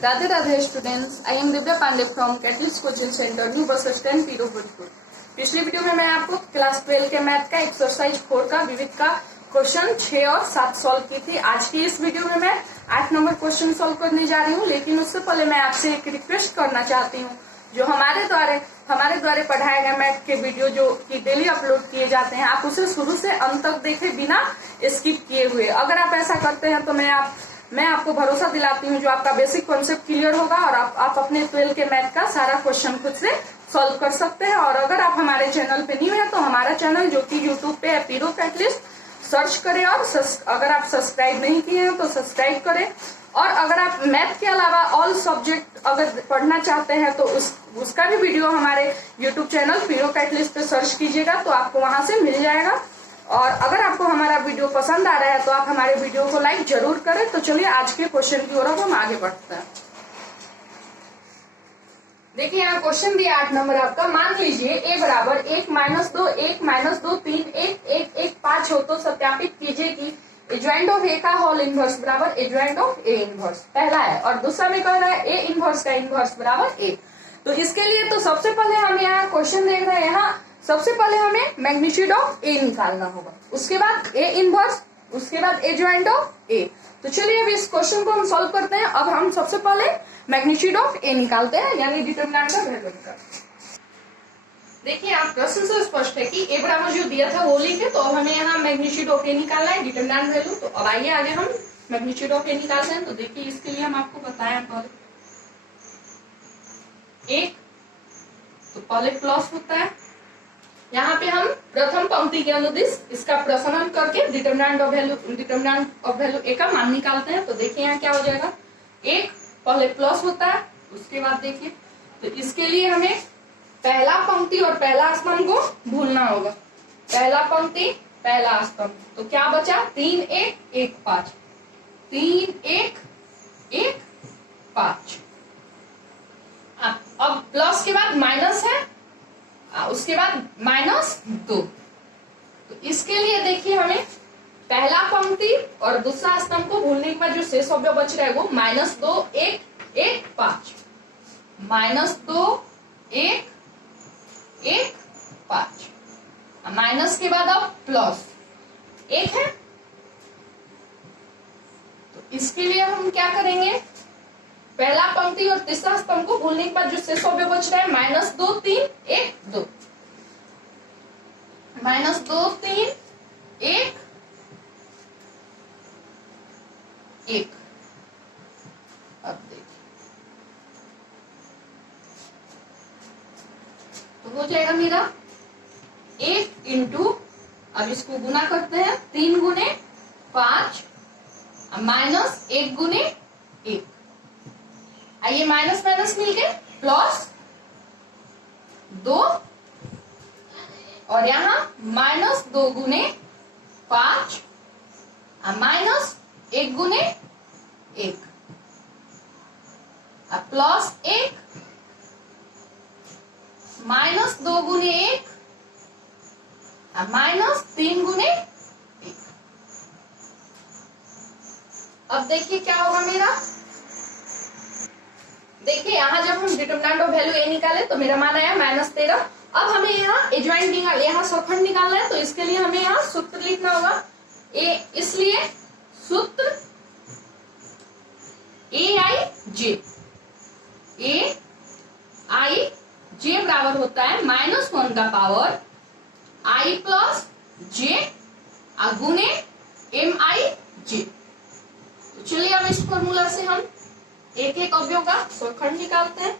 Radhe Radhe students, I am Divya Pandey from catalyst coaching centre new bus stand Piro Bhojpur. पिछली video में मैं आपको क्लास 12 के मैथ का एक्सरसाइज 4 का विविध का क्वेश्चन 6 और 7 सॉल्व की थी। आज की इस वीडियो में मैं 8 नंबर क्वेश्चन सॉल्व करने जा रही हूँ, लेकिन उससे पहले मैं आपसे एक रिक्वेस्ट करना चाहती हूँ। जो हमारे द्वारा पढ़ाए गए मैथ के वीडियो जो कि डेली अपलोड किए जाते हैं, आप उसे शुरू से अंत तक देखें बिना स्किप किए हुए। अगर आप ऐसा करते हैं तो मैं आपको भरोसा दिलाती हूँ जो आपका बेसिक कॉन्सेप्ट क्लियर होगा और आप अपने 12 के मैथ का सारा क्वेश्चन खुद से सॉल्व कर सकते हैं। और अगर आप हमारे चैनल पे न्यू है तो हमारा चैनल जो कि यूट्यूब पे है पीरो कैटलिस्ट, सर्च करें और अगर आप सब्सक्राइब नहीं किए हैं तो सब्सक्राइब करें। और अगर आप मैथ के अलावा ऑल सब्जेक्ट अगर पढ़ना चाहते हैं तो उसका भी वीडियो हमारे यूट्यूब चैनल पीरो कैटलिस्ट पे सर्च कीजिएगा तो आपको वहां से मिल जाएगा। और अगर आपको हमारा वीडियो पसंद आ रहा है तो आप हमारे वीडियो को लाइक जरूर करें। तो चलिए आज के क्वेश्चन की ओर हम आगे बढ़ते हैं। देखिए यहाँ क्वेश्चन दिया 8 नंबर आपका। मान लीजिए a बराबर 1 - 2 1 - 2 3 1 1 1 5 हो तो सत्यापित कीजिए कि एडजॉइंट ऑफ a का होल इनवर्स बराबर एडजॉइंट ऑफ a इनवर्स। पहला है और दूसरा में कह रहा है a इनवर्स का इनवर्स बराबर a। तो इसके लिए तो सबसे पहले हम यहाँ क्वेश्चन देख रहे हैं। यहाँ सबसे पहले हमें मैग्नीट्यूड ऑफ a निकालना होगा, उसके बाद a इनवर्स, उसके बाद एडजॉइंट ऑफ a। तो चलिए अब इस क्वेश्चन को हम सॉल्व करते हैं। अब हम सबसे पहले मैग्नीट्यूड ऑफ a निकालते हैं, यानी डिटरमिनेंट का वैल्यू निकालते हैं। देखिए आप प्रश्न से स्पष्ट है कि a बराबर जो दिया था वो लिखे, तो अब हमें यहाँ मैग्नीट्यूड ऑफ a निकालना है, डिटरमिनेंट वैल्यू। तो अब आइए आगे हम मैग्नीट्यूड ऑफ a निकालते हैं। तो देखिए इसके लिए हम आपको बताएं पहले 1 तो पहले प्लस होता है। यहाँ पे हम प्रथम पंक्ति के अनुदिश इसका प्रसरण करके डिटरमिनेंट ऑफ वैल्यू a का मान निकालते हैं। तो देखिए यहाँ क्या हो जाएगा, 1 पहले प्लस होता है, उसके बाद देखिए तो इसके लिए हमें पहला पंक्ति और पहला स्तंभ को भूलना होगा। पहला पंक्ति पहला स्तंभ, तो क्या बचा 3 1 1 5 3 1 1 5। अब प्लस के बाद माइनस है, उसके बाद -2। तो इसके लिए देखिए हमें पहला पंक्ति और दूसरा स्तंभ को भूलने के बाद जो शेष अवयव बच रहा है वो -2 1 1 5 -2 1 1 5 माइनस के बाद अब प्लस 1 है। तो इसके लिए हम क्या करेंगे, पहला पंक्ति और तीसरा स्तंभ को भूलने के बाद जो शेष अवयव बच रहा है -2 3 1 2 -2 3 1 1। अब देखिए तो हो जाएगा मेरा 1 इंटू, अब इसको गुना करते हैं 3 गुने 5 -1 गुने 1। आइए माइनस माइनस मिलके प्लस 2 और यहाँ -2 गुने 5 -1 गुने 1 प्लस 1 -2 गुने 1 -3 गुने 1। अब देखिए क्या होगा मेरा, देखिए यहाँ जब हम डिटरमिनेंट ऑफ वैल्यू a निकाले तो मेरा मान आया -13। अब हमें यहाँ एडजॉइंट यहाँ शतखंड निकालना है, तो इसके लिए हमें यहाँ सूत्र लिखना होगा a, इसलिए सूत्र aij बराबर होता है -1 का पावर i प्लस j गुने mij। तो चलिए अब इस फॉर्मूला से हम एक एक अवयव का शतखंड निकालते हैं।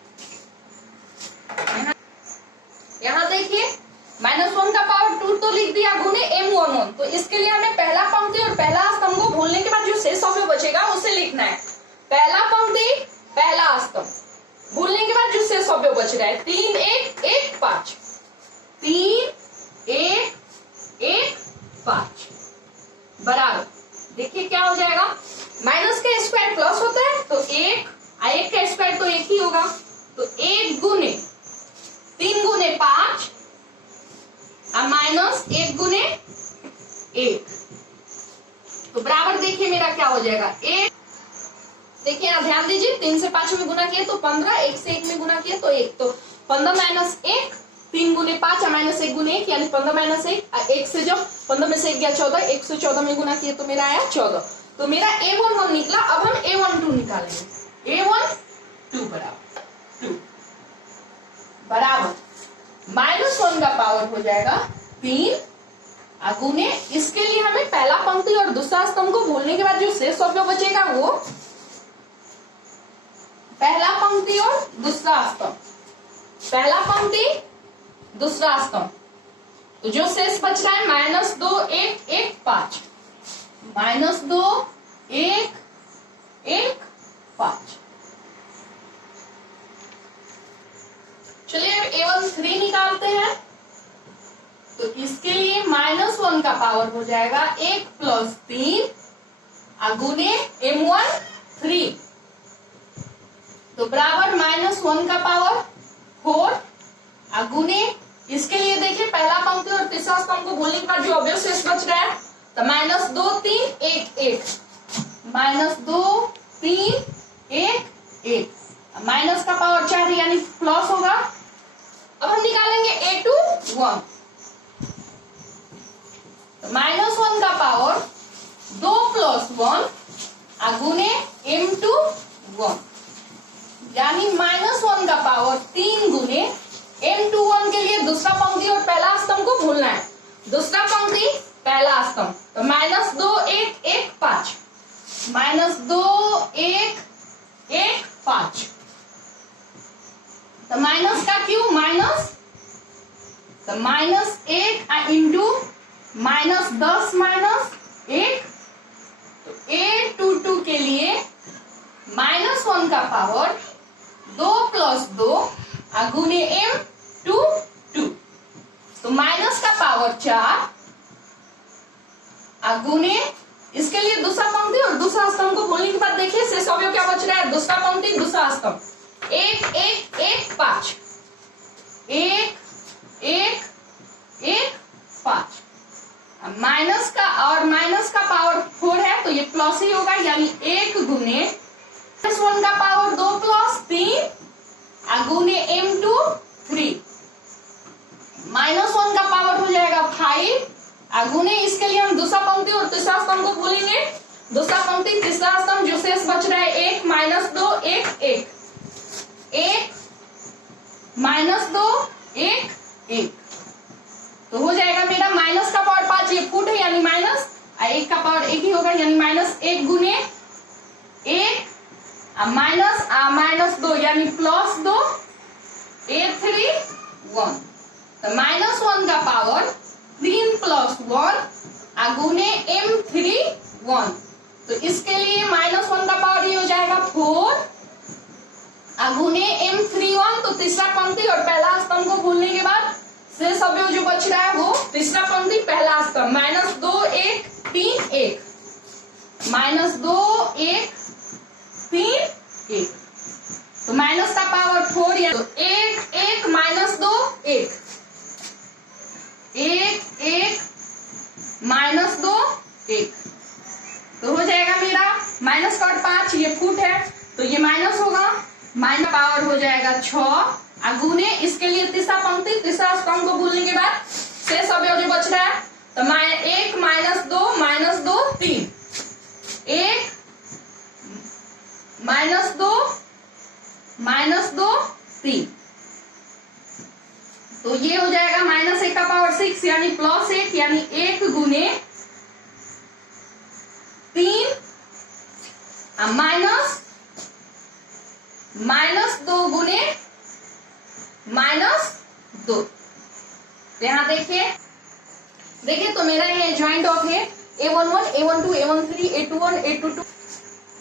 यहाँ देखिए -1 का पावर 2 तो लिख दिया गुने m11। तो इसके लिए हमें पहला पंक्ति और पहला स्तंभ को भूलने के बाद जो शेष अवयव बचेगा उसे लिखना है। पहला पंक्ति पहला स्तंभ भूलने के बाद जो शेष अवयव बच रहा है 3 1 1 5 3 1 1 5 बराबर, देखिए क्या हो जाएगा, माइनस का स्क्वायर प्लस होता है तो 1 का स्क्वायर तो 1 ही होगा, तो 1 गुने 3 गुने 5 -1 गुने 1। तो बराबर देखिए मेरा क्या हो जाएगा 1 देखिए यहाँ ध्यान दीजिए, 3 से 5 में गुना किए तो 15, 1 से 1 में गुना किए तो 1, तो 15 माइनस 1, 3 गुने 5 माइनस 1 गुने 1 यानी 15 माइनस 1 से जब 15 में से 1 गया 14, 114 में गुना किए तो मेरा आया 14। तो मेरा A11 निकला। अब हम A12 निकालेंगे। A12 बराबर -1 का पावर हो जाएगा 3 गुने, इसके लिए हमें पहला पंक्ति और दूसरा स्तंभ को भूलने के बाद जो शेष अवयव बचेगा वो पहला पंक्ति और दूसरा स्तंभ, पहला पंक्ति दूसरा स्तंभ। तो जो शेष बच रहा है -2 1 1 5, -2 1 1 5। चलिए अब A13 निकालते हैं। तो इसके लिए -1 का पावर हो जाएगा 1 + 3 गुने M13, तो बराबर -1 का पावर 4 गुने, इसके लिए देखिए पहला पंक्ति और तीसरा स्तंभ को भूलने के बाद जो अवयव शेष बच रहा है तो -2 3 1 1, -2 3 1 1, माइनस का पावर 4 यानी प्लस होगा। अब हम निकालेंगे A21, तो -1 का पावर 2 + 1 गुने M21, यानी -1 का पावर 3 गुने M21 के लिए दूसरा पंक्ति और पहला स्तंभ को भूलना है। दूसरा पंक्ति पहला स्तंभ, तो -2 1 1 5, -2 1 1 5, तो माइनस का क्यों माइनस, तो -1 इंटू -10 -1, तो A22 के लिए -1 का पावर 2 + 2 गुने M22, तो माइनस का पावर 4 गुने, इसके लिए दूसरा पंक्ति और दूसरा स्तंभ को भूलने के बाद देखिए शेष अवयव क्या बच रहा है। दूसरा पंक्ति दूसरा स्तंभ 1 1 1 5, 1 1 1 5, माइनस का और माइनस का पावर 4 है तो ये प्लस ही होगा, यानी 1 गुने -1 का पावर 2 + 3 गुने M23, -1 का पावर हो जाएगा 5 गुने, इसके लिए हम दूसरा पंक्ति और तीसरा स्तंभ को भूलेंगे। दूसरा पंक्ति तीसरा स्तंभ जो शेष बच रहा है 1 -2 1 1, 1 -2 1 1, तो हो जाएगा मेरा माइनस का पावर 5, ये फुट है यानी माइनस, 1 का पावर 1 ही होगा यानी -1 गुने 1 -2 यानी +2 A31, तो -1 का पावर 3 + 1 गुने M31, तो इसके लिए -1 का पावर ये हो जाएगा 4 गुने M31, तो तीसरा पंक्ति और पहला स्तंभ को भूलने के बाद शेष अवयव जो बच रहा है वो तीसरा पंक्ति पहला स्तंभ -2 1 3 1, -2 1 3 1, तो माइनस का पावर 4 या तो 1 1 -2 1 1 1 -2 1, तो हो जाएगा मेरा माइनस का 5, ये फुट है तो ये माइनस होगा, माइनस पावर हो जाएगा 6 गुने, इसके लिए तीसरा पंक्ति तीसरा स्तंभ को भूलने के बाद शेष अवयव जो बच रहा है तो 1 -2 -2 3, 1 -2 3, तो ये हो जाएगा -1 का पावर 6 यानी +1 यानी 1 गुने 3 -2 गुने -2, यहाँ देखिए तो मेरा ये ज्वाइंट ऑफ है A11 A12 A13 A21 A22,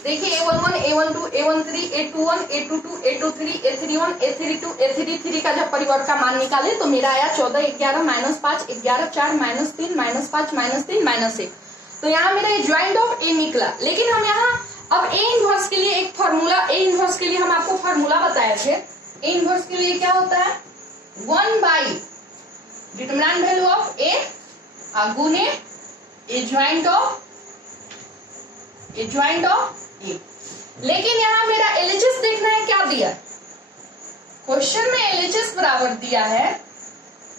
देखिए A11 A12 A13 A21 A22 A23 A31 A32 A33 का जब परिवर्त का मान निकाले तो मेरा आया 14 11 -5 11 4 -3 -5 -3 -1, तो यहाँ मेरा ये ज्वाइंट ऑफ A निकला। लेकिन हम यहाँ अब A इनवर्स के लिए एक फॉर्मूला, A इनवर्स के लिए हम आपको फॉर्मूला बताए थे। A इनवर्स के लिए क्या होता है 1/, डिटरमिनेंट वैल्यू ऑफ A गुने A ज्वाइंट ऑफ A, लेकिन यहाँ मेरा LHS देखना है, क्या दिया क्वेश्चन में LHS बराबर दिया है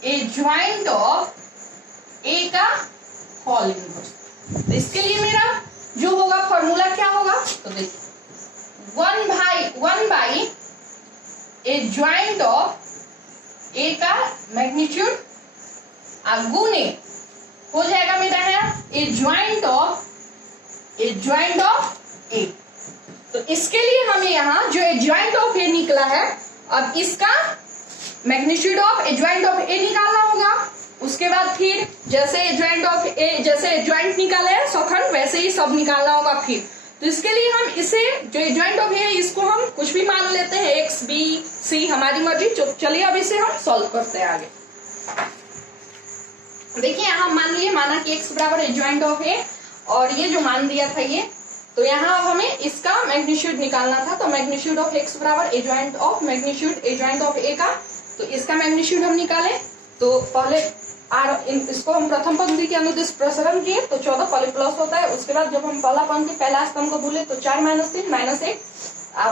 ए ज्वाइंट ऑफ ए का होल इनवर्स। तो इसके लिए मेरा जो होगा फॉर्मूला क्या होगा, तो देखिए 1 by A joint of A का मैग्नीट्यूड गुने हो जाएगा मेरा है ए ज्वाइंट ऑफ ए। तो इसके लिए हमें यहाँ जो ए ज्वाइंट ऑफ ए निकला है, अब इसका magnitude of adjoint of A निकालना होगा। उसके बाद फिर जैसे ज्वाइंट निकाले है सौखंड, वैसे ही सब निकालना होगा फिर। तो इसके लिए हम इसे जो ज्वाइंट ऑफ ए है इसको हम कुछ भी मान लेते हैं, एक्स बी सी हमारी मर्जी। चलिए अब इसे हम सॉल्व करते हैं आगे। देखिए यहाँ मान लिए माना कि x बराबर ए ज्वाइंट ऑफ ए, और ये जो मान दिया था ये, तो यहाँ अब हमें इसका मैग्नीट्यूड निकालना था। तो मैग्नीट्यूड ऑफ x बराबर adjoint of magnitude adjoint of A का, तो इसका मैग्नीट्यूड हम निकाले। तो पहले इसको हम प्रथम पंक्ति के अनुदिश प्रसरण किए तो 14 पहले प्लस होता है। उसके बाद जब हम पहला पंक्ति पहला स्तंभ को भूले तो 4 - 3 -1,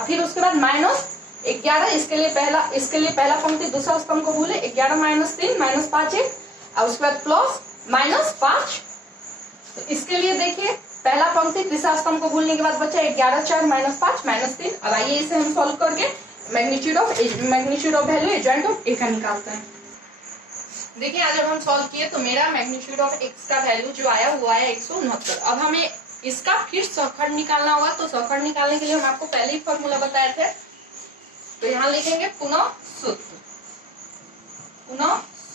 फिर उसके बाद -11। इसके लिए पहला पंक्ति दूसरा स्तंभ को भूले 11 - 3 -5 1, और उसके बाद प्लस -5। तो इसके लिए देखिए पहला पंक्ति तीसरा स्तंभ को भूलने के बाद बचा 11 4 -5 -3। अब आइए इसे हम सॉल्व करके magnitude of value adjoint of A का निकालते हैं। देखिए आज जब हम सॉल्व किए तो मेरा मैग्नीट्यूड ऑफ x का वैल्यू जो आया वो आया 169। अब हमें इसका फिर सौखंड निकालना होगा। तो सौखंड निकालने के लिए हम आपको पहले ही फॉर्मूला बताए थे, तो यहाँ लिखेंगे पुनः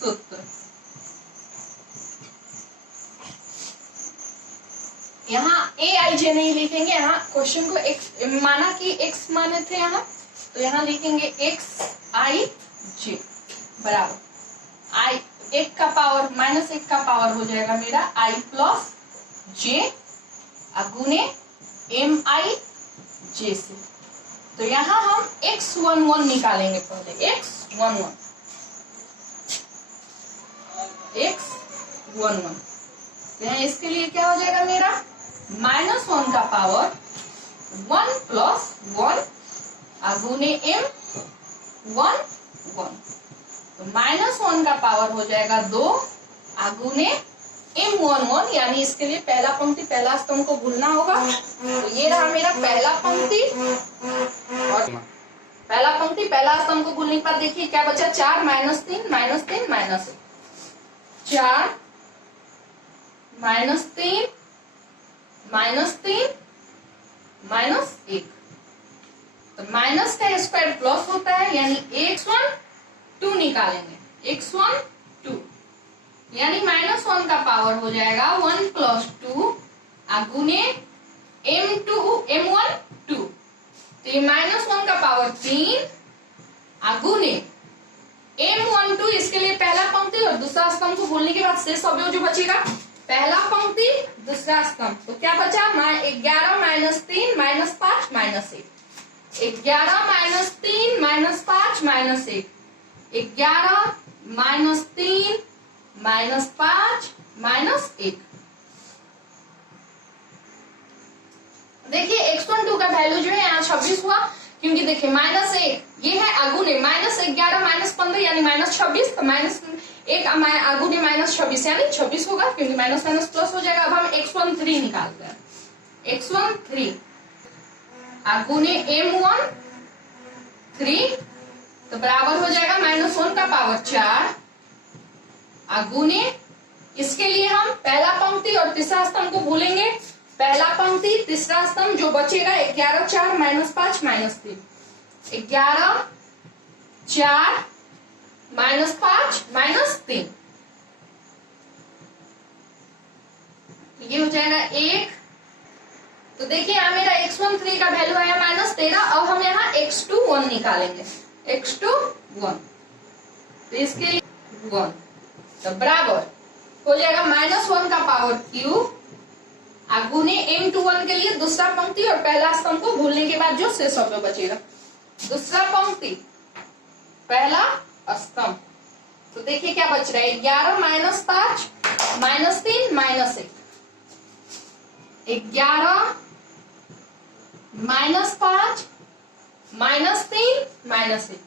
सूत्र। यहाँ AIJ नहीं लिखेंगे, यहाँ क्वेश्चन को x माना कि x माने थे यहाँ, तो यहाँ लिखेंगे XIJ बराबर I 1 का पावर -1 का पावर हो जाएगा मेरा I + J गुने MIJ से। तो यहाँ हम x11 निकालेंगे पहले, x11 तो यहाँ इसके लिए क्या हो जाएगा मेरा -1 का पावर 1 + 1 गुने M11। तो -1 का पावर हो जाएगा 2 गुने M11, यानी इसके लिए पहला पंक्ति पहला स्तंभ को भूलना होगा। तो ये रहा मेरा पहला पंक्ति, और पहला पंक्ति पहला स्तंभ को भूलने के बाद देखिए क्या बचा 4 - 3 -3 -1, 4 -3 -1। तो माइनस का स्क्वायर प्लस होता है, यानी x12 निकालेंगे, x12 यानी -1 का पावर हो जाएगा 1 + 2 गुने M12। तो ये -1 का पावर 3 गुने M12। इसके लिए पहला पंक्ति और दूसरा स्तंभ को भूलने के बाद शेष अवयव जो बचेगा पहला पंक्ति दूसरा स्तंभ, तो क्या बचा 11 - 3 - 5 -1, 11 - 3 - 5 -1, 11 - 3 - 5 -1। देखिए x12 का वैल्यू जो है यहाँ 26 हुआ, क्योंकि देखिए -1 ये है अगुने -11 - 15 यानी -26, तो -1 अगुने -26 यानी 26 होगा, क्योंकि माइनस प्लस हो जाएगा। अब हम x13 निकालते हैं, x13 गुने M13, तो बराबर हो जाएगा -1 का पावर 4 गुने, इसके लिए हम पहला पंक्ति और तीसरा स्तंभ को भूलेंगे। पहला पंक्ति तीसरा स्तंभ जो बचेगा 11 4 -5 -3, 11 4 -5 -3, ये हो जाएगा 1। तो देखिए यहाँ मेरा x13 का वैल्यू आया -13। अब हम यहाँ x21 निकालेंगे, x21, तो इसके लिए 1, तो बराबर हो जाएगा -1 का पावर q गुने M21 के लिए दूसरा पंक्ति और पहला स्तंभ को भूलने के बाद जो शेष अवयव बचेगा, दूसरा पंक्ति पहला स्तंभ। तो देखिए क्या बच रहा है 11 - 5 -3 -1, 11 -5 -3 -1।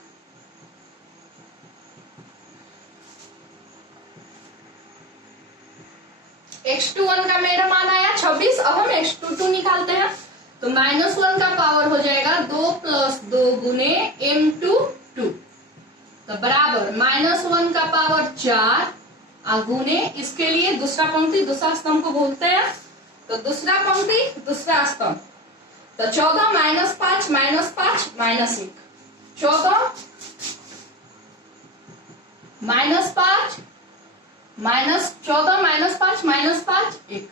x21 का मेरा मान आया 26। अब हम x22 निकालते हैं, तो -1 का पावर हो जाएगा 2 + 2 गुने m22, तो बराबर -1 का पावर 4 गुने, इसके लिए दूसरा पंक्ति दूसरा स्तंभ को बोलते हैं, तो दूसरा पंक्ति दूसरा स्तंभ, तो 14 -5 -5 -1, 14 -5 14 -5 -5 1।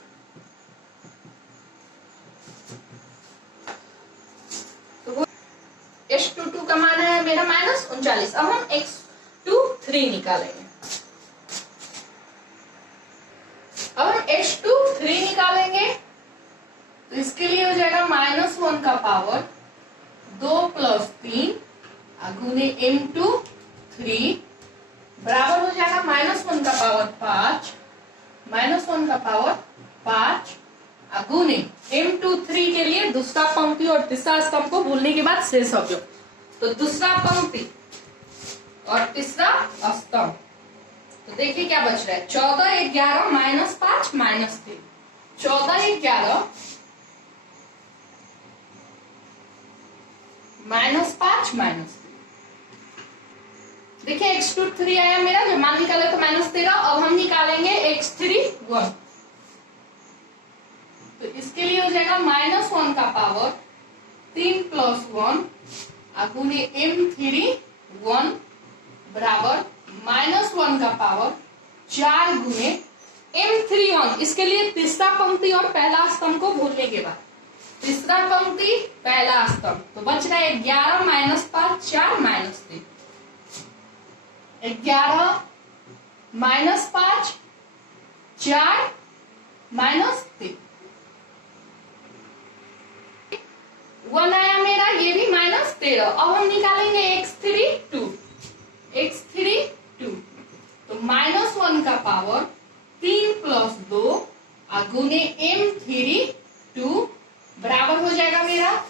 तो x22 का मान है मेरा -39। अब हम x23 निकालेंगे। अब हम x23 निकालेंगे, तो इसके लिए हो जाएगा -1 का पावर 2 + 3 गुने m23 बराबर हो जाएगा -1 का पावर 5, -1 का पावर 5 गुने m23 के लिए दूसरा पंक्ति और तीसरा स्तंभ को भूलने के बाद शेष अवयव, तो दूसरा पंक्ति और तीसरा स्तंभ, तो देखिए क्या बच रहा है, 14 11 -5 -3, 14 11 -5 -3। देखिए x23 आया मेरा, जो मान निकाला तो -13। अब हम निकालेंगे x31, तो इसके लिए हो जाएगा -1 का पावर 3 + 1 गुने m31 बराबर -1 का पावर 4 गुने m31। इसके लिए तीसरा पंक्ति और पहला स्तंभ को भूलने के बाद तीसरा पंक्ति पहला स्तंभ, तो बच रहा है 11 -5 4 -3, 11 -5 4 -3, 1 आया मेरा, ये भी -13। अब हम निकालेंगे x32, तो -1 का पावर 3 + 2 गुने m32 बराबर हो जाएगा मेरा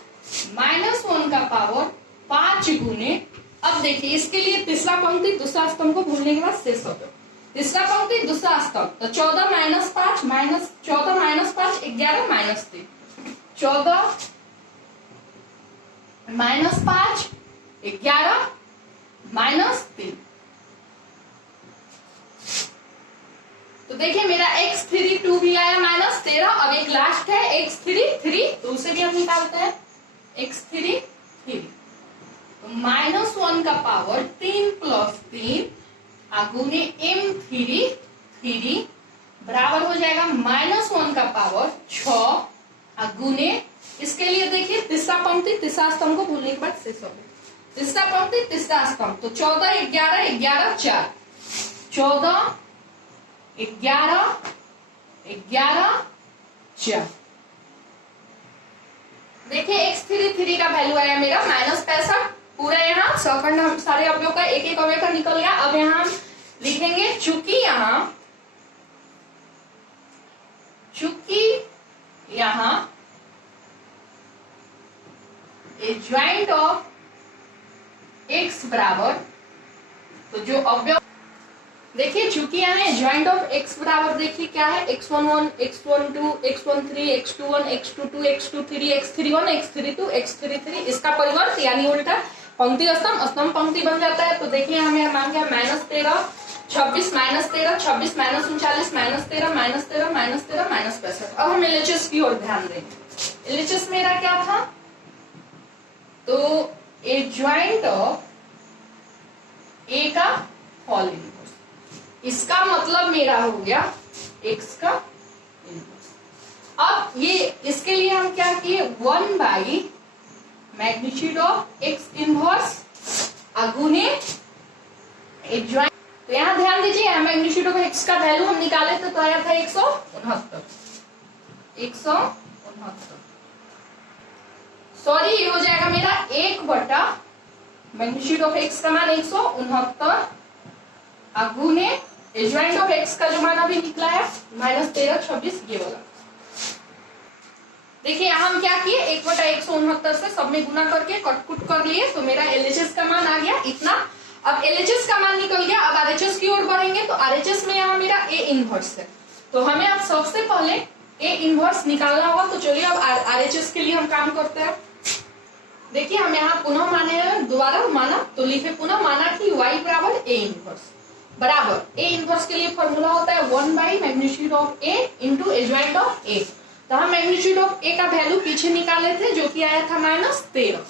-1 का पावर 5 गुने। अब देखिए इसके लिए तीसरा पंक्ति दूसरा स्तंभ को भूलने के बाद शेष हो, तीसरा पंक्ति दूसरा स्तंभ, तो 14 -5 14 -5 11 -3, 14 -5 11 -3। तो देखिए मेरा x32 भी आया -13। अब एक लास्ट है x33, तो उसे भी हम निकालते हैं, x33 तो -1 का पावर 3 + 3 गुने m33 बराबर हो जाएगा -1 का पावर 6 गुने, इसके लिए देखिए तीसरा पंक्ति तीसरा स्तंभ को भूलने के बाद शेष हो गया, तीसरा पंक्ति तीसरा स्तंभ, तो 14 11 11 4, 14 11 11 4। देखिए x33 का वैल्यू आया मेरा -65। पूरा यहाँ सखंड हम सारे अवयव का एक एक अवयव का निकल गया। अब यहाँ हम लिखेंगे चूंकि यहाँ ए ज्वाइंट ऑफ x बराबर, तो जो अवयव देखिए चूंकि यहाँ ज्वाइंट ऑफ x बराबर, देखिए क्या है, x11 x12 x13 x21 x22 x23 x31 x32 x33, इसका परिवर्त यानी उल्टा पंक्ति स्तंभ स्तंभ पंक्ति बन जाता है। तो देखिए हमें मान गया -13 26 -13 26 -39 -13 -13 -13 -65। अब हम LHS की ओर ध्यान देंगे। LHS मेरा क्या था, तो ए ज्वाइंट ऑफ ए का होल इनवर्स, इसका मतलब मेरा हो गया x का इनवर्स। अब ये इसके लिए हम क्या किए, 1 मैग्नीट्यूड ऑफ x इनवर्स गुने ए ज्वाइंट। तो यहाँ ध्यान दीजिए मैग्नीट्यूड ऑफ x का वैल्यू हम निकाले तो आया था 169, सॉरी ये हो जाएगा मेरा 1 मैग्नीट्यूड ऑफ x का मान 169 गुने ज्वाइंट ऑफ x का जो मान अभी निकला है -13 26 ये वाला। देखिए यहाँ हम क्या किए, 1/169 से सब में गुना करके कटकुट कर लिए, तो मेरा LHS का मान आ गया इतना। अब LHS का मान निकल गया, अब RHS की ओर बढ़ेंगे, तो RHS में यहाँ मेरा A इनवर्स है, तो हमें अब सबसे पहले A इनवर्स निकालना होगा। तो चलिए अब RHS के लिए हम काम करते हैं। देखिए हम यहाँ पुनः माने हैं, दोबारा माना, तो लिखे पुनः माना कि y बराबर A इनवर्स बराबर A इनवर्स के लिए फॉर्मूला होता है one by magnitude of A into adjoint of A। तो हम मैग्नीट्यूड ऑफ A का वैल्यू पीछे निकाले थे जो कि आया था -13,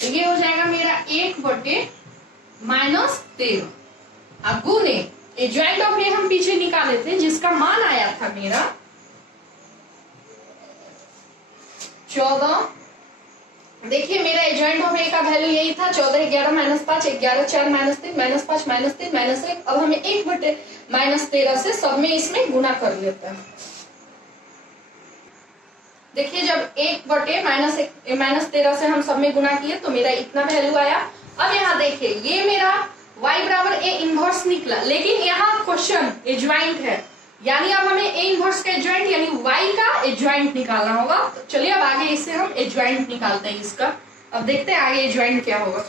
तो ये हो जाएगा मेरा 1/-13। अब गुने एडजॉइंट ऑफ A हम पीछे निकाले थे जिसका मान आया था मेरा 14। देखिए मेरा एडजॉइंट ऑफ A का वैल्यू यही था 14, 11 -5, 11 4 -3 -5 -3 -1। अब हमें 1/-13 से सब में इसमें गुना कर लेते हैं। देखिए जब 1/-13 से हम सब में गुना किए तो मेरा इतना वैल्यू आया। अब यहाँ देखिए ये मेरा y बराबर A इनवर्स निकला, लेकिन यहाँ क्वेश्चन एडजॉइंट है, यानी अब हमें A इनवर्स का एडजॉइंट यानी y का एडजॉइंट निकालना होगा। तो चलिए अब आगे इससे हम एडजॉइंट निकालते हैं इसका। अब देखते हैं आगे एडजॉइंट क्या होगा।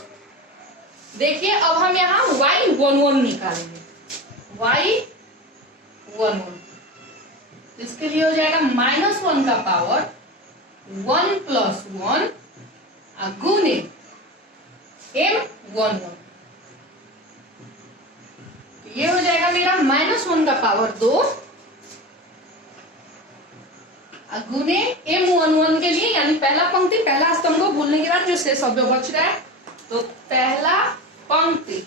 देखिए अब हम यहाँ y11 निकालेंगे, y11 इसके लिए हो जाएगा -1 का पावर 1 + 1 गुने M11, ये हो जाएगा मेरा -1 का पावर 2 गुने M11 के लिए, यानी पहला पंक्ति पहला स्तंभ को भूलने के बाद जो शेष शब्द बच रहा है, तो पहला पंक्ति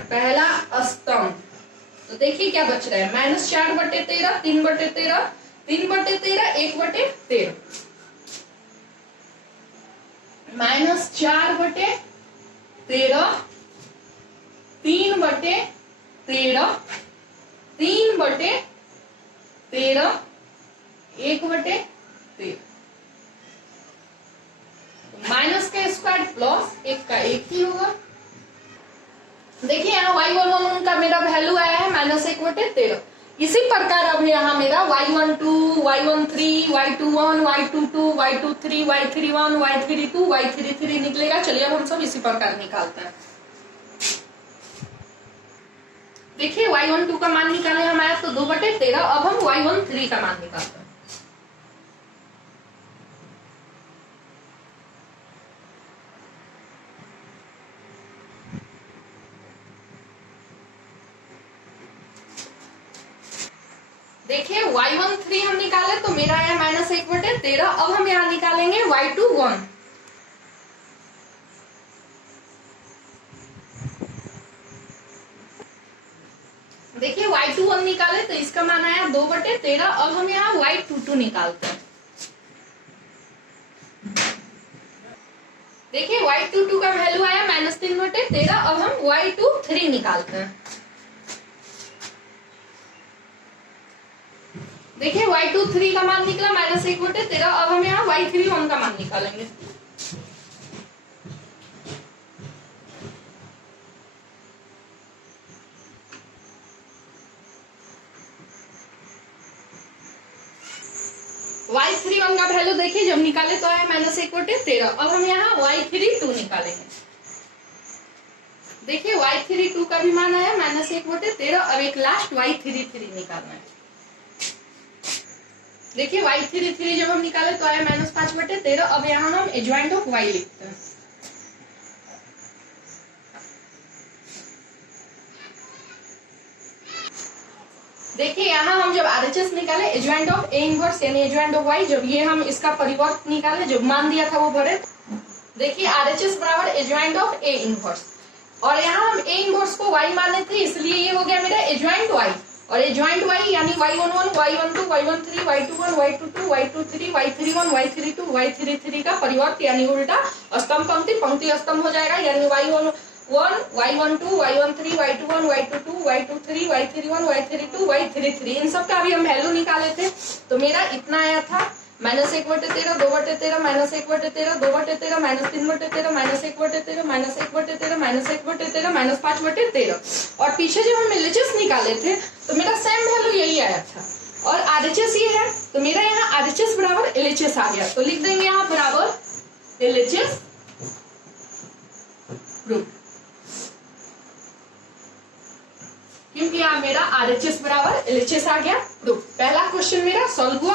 पहला स्तंभ, तो देखिए क्या बच रहा है -4/13 3/13 3/13 1/13 -4/13 3/13 3/13 1/13, माइनस का स्क्वायर प्लस 1 का 1 ही होगा। देखिए यहाँ y11 का मेरा वैल्यू आया है -1/13। इसी प्रकार अब यहाँ मेरा y12 y13 y21 y22 y23 y31 y32 y33 निकलेगा। चलिए अब हम सब इसी प्रकार निकालते हैं। देखिए y12 का मान निकाले हमारा तो 2/13। अब हम y13 का मान निकालते हैं। देखिए y13 हम निकाले तो मेरा आया -1/13। अब हम यहाँ निकालेंगे y21। देखिए y21 निकाले तो इसका मान आया 2/13। अब हम यहाँ y22 निकालते हैं। देखिए y22 का वैल्यू आया -3/13। अब हम y23 निकालते हैं। देखिए y23 का मान निकला -1/13। अब हम यहाँ y31 का मान निकालेंगे। y31 का वैल्यू देखिए जब निकाले तो आया -1/13। अब हम यहाँ y32 निकालेंगे। देखिए y32 का भी मान आया -1/13। अब एक लास्ट y33 निकालना है। देखिए y33 जब हम निकाले तो आया -5/13। अब यहाँ हम एडजॉइंट ऑफ y लिखते हैं। देखिए यहाँ हम जब RHS निकाले एडजॉइंट ऑफ A इनवर्स यानी एडजॉइंट ऑफ y, जब ये हम इसका परिवर्त निकाले, जब मान दिया था वो भरे। देखिए RHS बराबर एडजॉइंट ऑफ A इनवर्स, और यहाँ हम A इनवर्स को y माने थे, इसलिए ये हो गया मेरा एडजॉइंट y। और एडजॉइंट y यानी y11 y12 y13 y21 y22 y23 y31 y32 y33 का परिवर्त यानी उल्टा स्तंभ पंक्ति पंक्ति स्तंभ हो जाएगा, यानी y11 y12 y13 y21 y22 y23 y31 y32 y33। इन सब का अभी हम वैल्यू निकाले थे तो मेरा इतना आया था -1/13 2/13 -1/13 2/13 -3/13 -1/13 -1/13 -1/13 -5/13। और पीछे जब हम LHS निकाले थे तो मेरा सेम वैल्यू यही आया था। और आरएचएस ये है, तो मेरा यहाँ आरएचएस बराबर एलएचएस आ गया, तो लिख देंगे यहाँ बराबर एलएचएस प्रूव, क्योंकि यहाँ मेरा आरएचएस बराबर एलएचएस आ गया प्रूव। पहला क्वेश्चन मेरा सॉल्व हुआ।